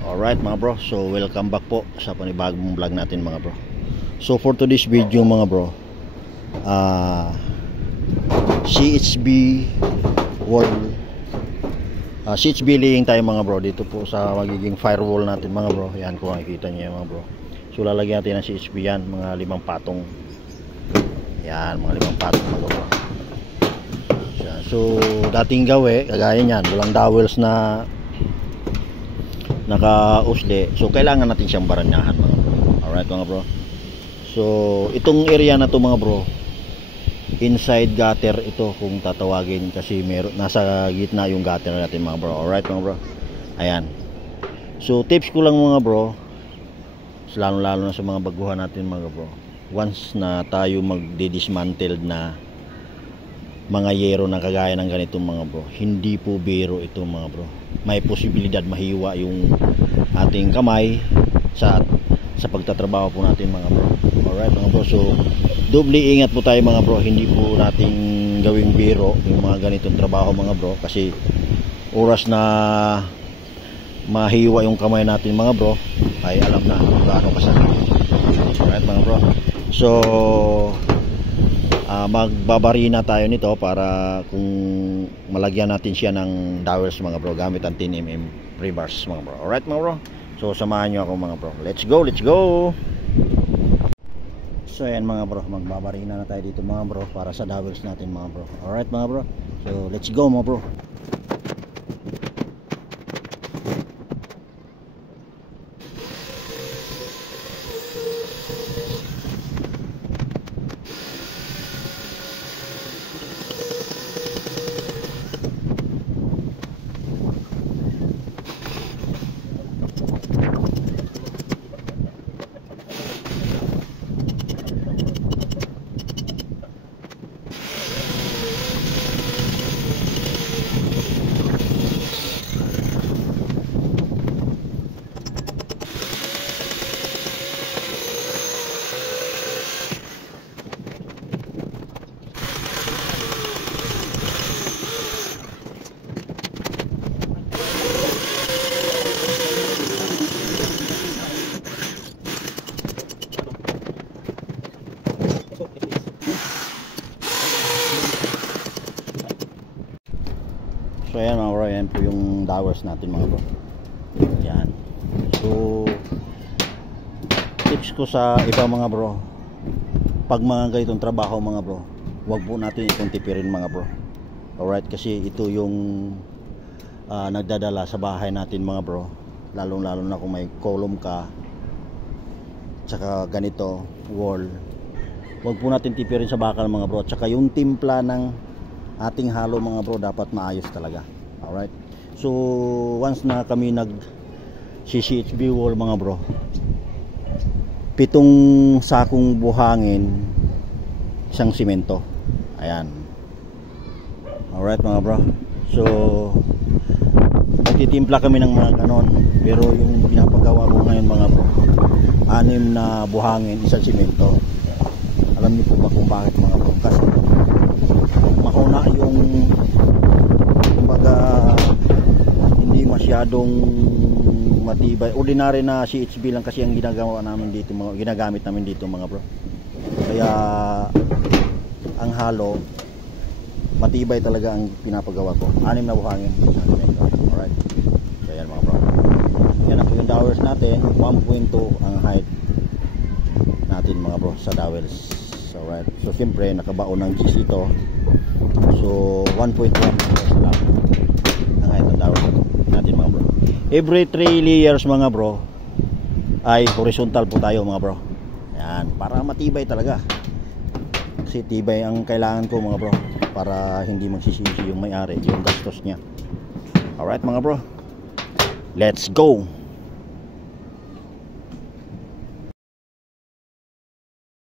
Alright mga bro, so welcome back po sa panibagong vlog natin mga bro. So for today's video mga bro, CHB wall, CHB laying tayo mga bro dito po sa magiging firewall natin mga bro. Yan kung makikita nyo yan mga bro. So lalagyan natin ng CHB yan, mga 5 patong. Yan, mga 5 patong mga bro. So dating gawe, kagaya nyan, walang dowels na naka-usli, so kailangan natin siyang baranyahan mga bro. Alright mga bro, so itong area na to mga bro, inside gutter ito kung tatawagin, kasi meron, nasa gitna yung gutter natin mga bro. Alright mga bro, ayan. So tips ko lang mga bro, lalo na sa mga baguhan natin mga bro, once na tayo magdi-dismantle na mga yero na kagaya ng ganitong mga bro, hindi po biro ito mga bro. May posibilidad mahiwa yung ating kamay sa pagtatrabaho po natin mga bro. Alright mga bro, so doble ingat po tayo mga bro, hindi po nating gawing biro yung mga ganitong trabaho mga bro, kasi oras na mahiwa yung kamay natin mga bro, ay alam na kung gaano kasakit. Alright mga bro, so magbabarina tayo nito para kung malagyan natin siya ng dowels mga bro, gamit ang 10mm rebars mga bro. Alright mga bro, so samahan nyo ako mga bro. Let's go, let's go. So ayan mga bro, magbabarina na tayo dito mga bro para sa dowels natin mga bro. Alright mga bro, so let's go mga bro. So ayan mga bro, yan po yung dowels natin mga bro. Yan. So tips ko sa iba mga bro, pag mga ganitong trabaho mga bro, huwag po natin itong tipirin mga bro. Alright, kasi ito yung nagdadala sa bahay natin mga bro, lalong lalo na kung may column ka tsaka ganito wall, huwag po natin tipirin sa bakal mga bro. Tsaka yung timpla ng ating halo mga bro, dapat maayos talaga. Alright, so once na kami nag CCHB wall mga bro, 7 sakong buhangin, 1 simento. Ayan. Alright mga bro, so nagtitimpla kami ng mga ganon, pero yung pinapagawa ko ngayon mga bro, 6 na buhangin, 1 simento. Alam niyo po ba kung bakit mga bro? Kasi makauna yung kumbaga hindi masyadong matibay, ordinary na CHB lang kasi ang ginagawa namin dito, ginagamit namin dito mga bro. Kaya ang halo matibay talaga ang pinapagawa ko, 6 na buhangin. Alright, so yan mga bro, yan na po yung dowels natin. 1.2 ang height natin mga bro sa dowels. Alright, so siyempre nakabaon ng GC ito, so 1.1 lang ang height ng dowels natin mga bro. Every 3 layers mga bro ay horizontal po tayo mga bro. Yan, para matibay talaga, kasi tibay ang kailangan ko mga bro, para hindi magsisisi yung may-ari yung gastos niya. Alright mga bro, let's go.